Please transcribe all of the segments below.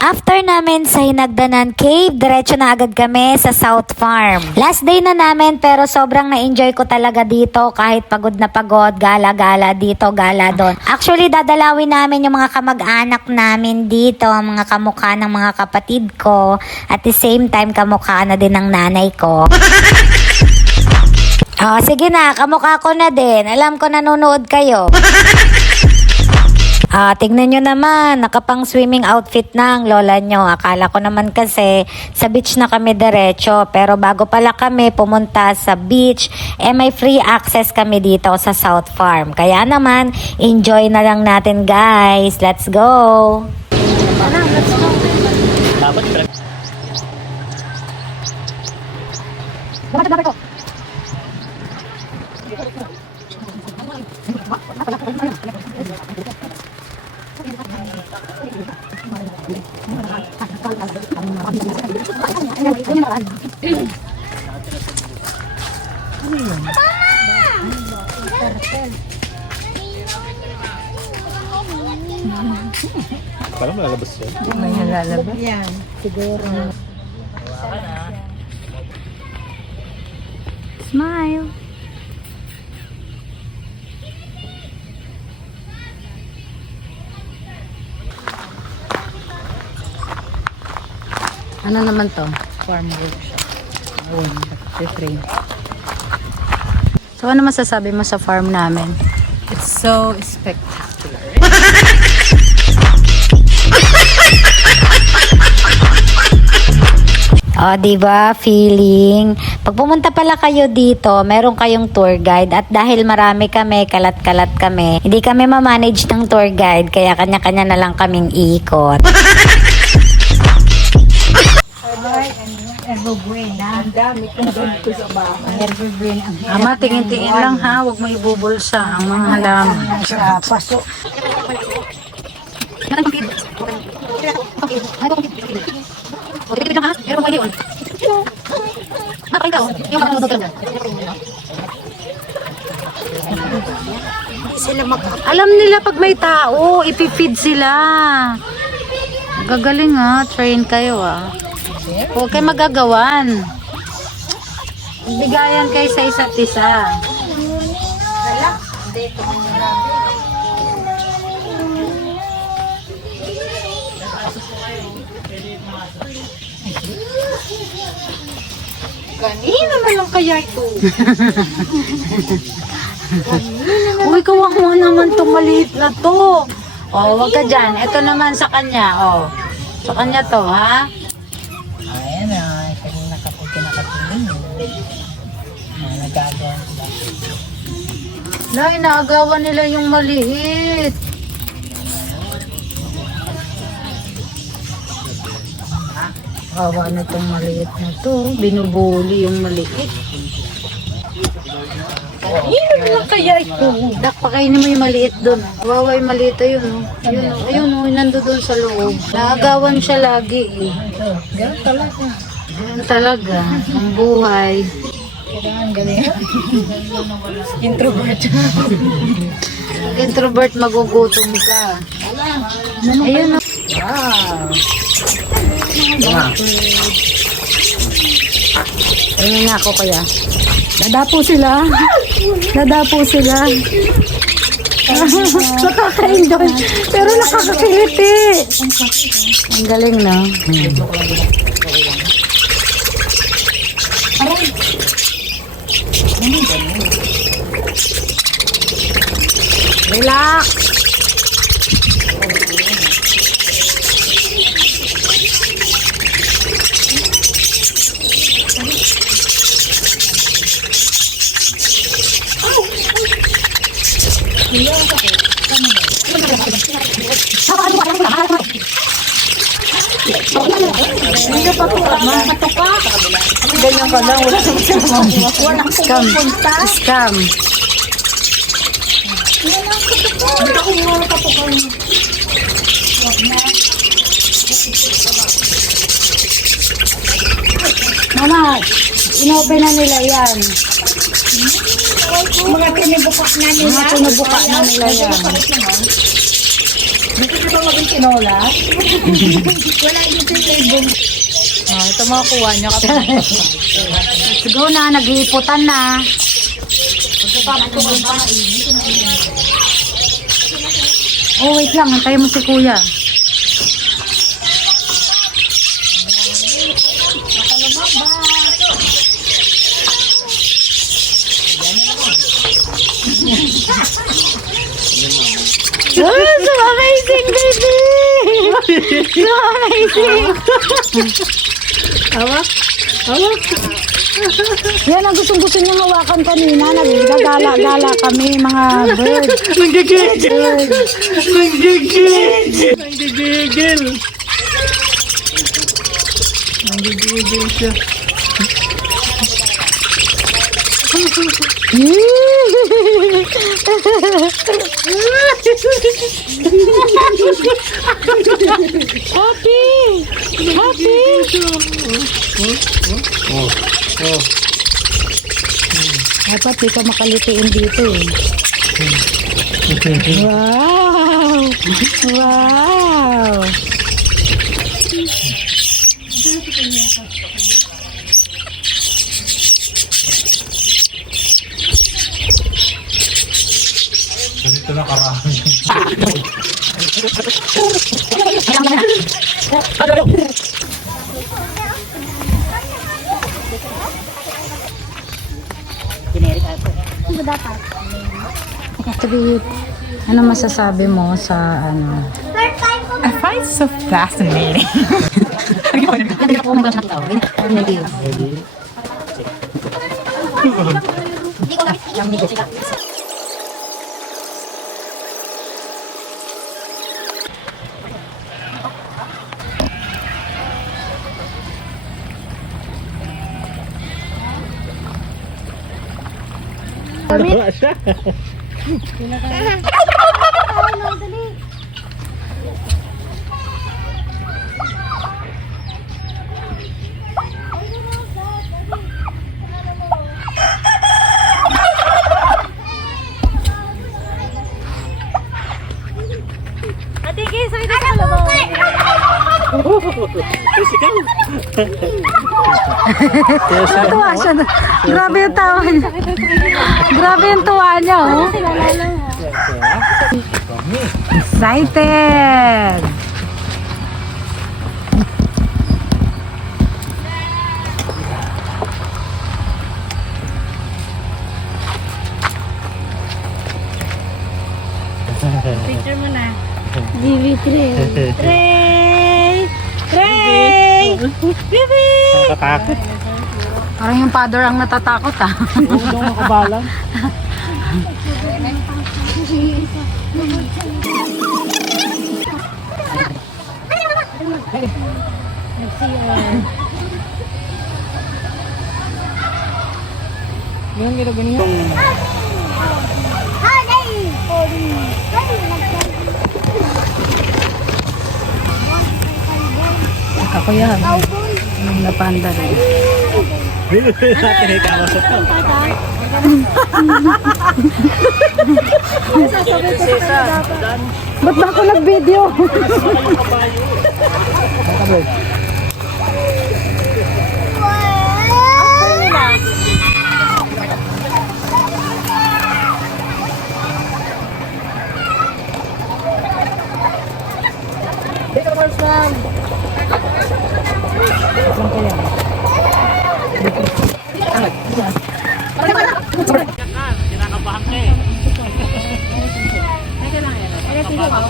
After namin sa Hinagdanan Cave, diretso na agad kami sa South Farm. Last day na namin pero sobrang na-enjoy ko talaga dito kahit pagod na pagod, gala-gala dito, gala doon. Actually, dadalawin namin yung mga kamag-anak namin dito, mga kamukha ng mga kapatid ko. At the same time, kamukha na din ng nanay ko. Oh, sige na, kamukha ko na din. Alam ko nanonood kayo. Tignan nyo naman, nakapang swimming outfit na ang lola nyo. Akala ko naman kasi sa beach na kami diretso. Pero bago pala kami pumunta sa beach, may free access kami dito sa South Farm. Kaya naman, enjoy na lang natin guys. Let's go! Let's go! Dapat ko! Parang malalabas yan. May halalabas? Yan, siguro. Smile! Ano naman to? Farm workshop. Ayun, frame. So, ano masasabi mo sa farm namin? It's so spectacular. Diba? Feeling. Pag pumunta pala kayo dito, meron kayong tour guide at dahil marami kami, kalat-kalat kami, hindi kami ma-manage ng tour guide kaya kanya-kanya na lang kaming ikot. Ama, tingin-tingin lang ha, huwag mo ibubulsa ang mga halaman. Pasok. Alam nila pag may tao, ipifeed sila. Gagaling ha, train kayo ha. Huwag kayo magagawan. Bigayan kayo sa isa't isa. Kanina na lang kaya ito. Uy, kawa mo naman itong maliit na to. Oh, wag ka dyan. Ito naman sa kanya. Oh. Sa kanya to, ha? Ayan na, kanina kapag kinakatingin mo. Nagagawa ko ba? Nay, naagawan nila yung maliit. Awa na itong maliit na to. Binubuli yung maliit. Kanina na lang kaya ito. Dak, pakainin mo yung maliit doon. Wawa yung maliit. Ayun, oh. Ayun, nando doon sa loob. Naagawan siya lagi, eh. Ganun talaga. Ganun talaga. Ang buhay. Kailangan galing. Introvert. Pag introvert, magugutom ka. Ayun, oh. Wow. Ayun nga ako kaya. Nadapo sila. Nadapo sila. Nakaka-enjoy. Pero nakakakiliti. Ang galing, no? Relax. Hindi pa po matuka. Ganyan ka lang. Wala Scam. Scam. Hindi ako muna patuka. Mama, inopen na nila yan. Mga tinubuka na nila. Mga tinubuka na nila yan. Gusto ba maging tinola? Wala yung table. Ito makukuha nyo kapag Let's go na, nagliputan na. Oh, wait lang. Antayin mo si kuya. Oh, so amazing, baby! So amazing! Hawak. Hawak. Yan ang gustong-gusto niyang hawakan kanina. Nagagala-gala kami, mga bird. Nanggigigil. Nanggigigil. Nanggigigil. Nanggigigil siya. Happy! Happy! Dapat di ka makalitiin dito eh. Wow! Wow! Ganito na karami. Trip. Ano masasabi mo sa ano? I find it so fascinating. Wala siya. Physical. Tuwa siya. Grabe yung tawa niya. Grabe yung tuwa niya, oh. Excited! Picture mo na. GB3. Ray! Ray! Bibi! Nakatakot. Parang yung father ang natatakot, ah. Huwag daw makabalan. Yung ginaganyan. Ako yan. Yung napanda rin. Natin ikaw sa to. Ba't ba ako nag-video? Kinakabahan ka eh. Wow.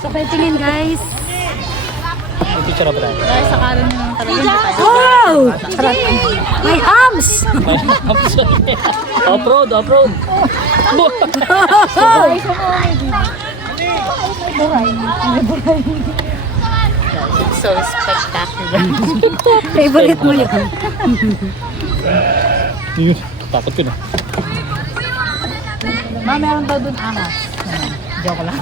Sabay tingin, guys. Picture na ba tayo? Dahil sa kalan nyo lang talaga. Wow! My arms! Off-road, off-road. so spectacular. Favorite mo yun. Yun. Takot ko na. Ma, meron daw dun ahas. Joke lang.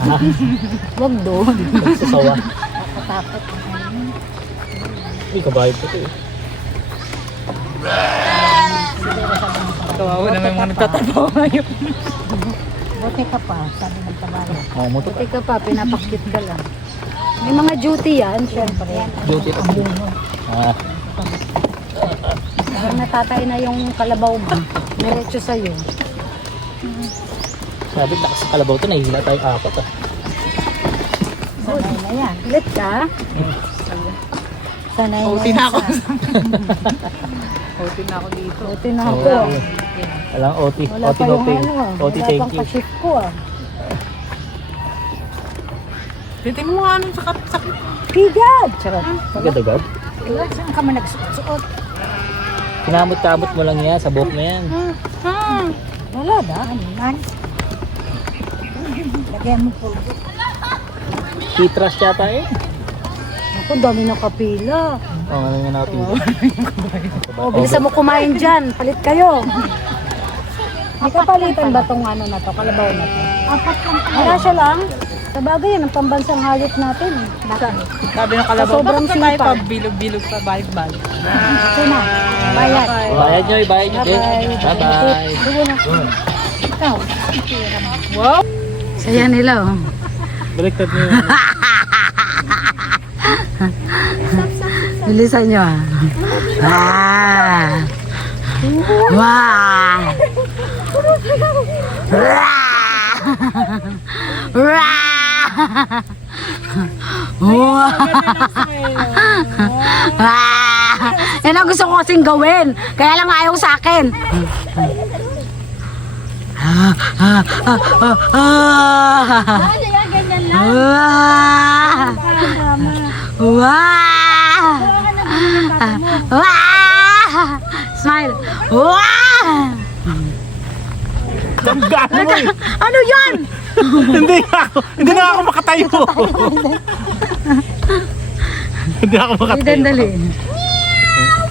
Huwag doon. Sasawa. Nakatakot. Hindi, kabayo po ito eh. Kawawa naman mga nagtatabaw ngayon. Buti ka pa, sabi ng tabalo. Mga moto Buti ka pa, pinapakit ka lang. May mga duty yan, syempre. Duty ito. Ah, Pag natatay na yung kalabaw mo, diretso sa'yo. sabi takas sa kalabaw ito, nahihila tayo 4 ah. Sanay na yan. Ulit ka? Sanay na Uti yan na ako. sa- Uti na ako dito. Uti na ako. Walang OT. Wala OT pa no yung pay. ano ah. OT Wala thank pang you. pa-shift ko ah. Titignan mo nga anong sakit. Pigad! Charot. Agad-agad. Saan ka man nagsuot? Kinamot-kamot mo lang yan sa buhok na yan. Wala ba? Ano man? Lagyan mo po. Kitras yata eh. Ako, dami na kapila. Oo, ano nga natin. O, bilisan mo kumain dyan. Palit kayo. May kapalitan ba tong ano na to? Kalabaw na to? Wala siya lang. Sa bagay yan, ang pambansang hayop natin. Sabi ng kalabaw, Sobrang bakit tayo sipag. pa bilog-bilog pa balik-balik? Ito na. Bayad. Bayad nyo, bayad nyo. Bye-bye. Bye-bye. Dugo na. Ikaw. Wow! Saya nila oh. Baliktad nyo. Bilisan nyo ah. Ah. Wow. Wow. Yan ang gusto ko kasing gawin. Kaya lang ayaw sa akin. Smile. Damgaan mo eh. Ano yan? Hindi na ako makatayo. Hindi ako makatayo. Dali.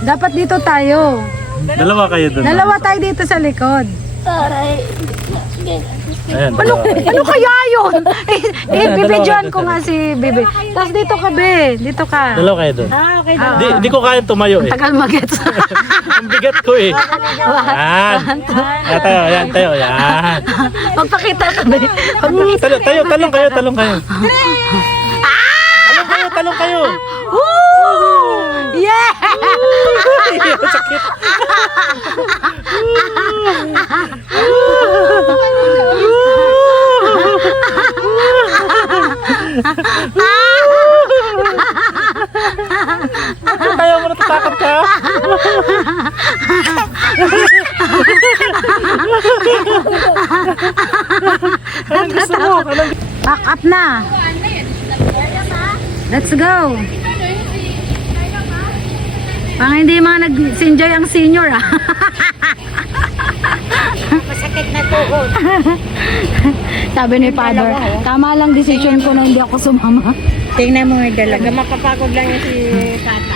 Dapat dito tayo. Dalawa kayo doon. Dalawa tayo dito sa likod. Ayan, Ano, dalawa. ano kaya yun? Bibidyoan dalawa ko nga si Bibi. Tapos dito ka, Be. Dito ka. Dalawa kayo doon. Okay, Di ko kaya tumayo eh. Tagal magets. Ang bigat ko eh. Yan. Yan tayo, yan tayo. Yan. Magpakita ka, Be. Talong kayo. Talong kayo. Woo! Yeah! Sakit. Kaya mo natatakot ka? Anong gusto mo? Back up na. Let's go. Pang hindi mga nag-enjoy ang senior ah. Masakit na tuhod. Sabi ni Father, tama lang decision ko na hindi ako sumama. Tingnan mo yung dalaga. Makapagod lang yung si Tati.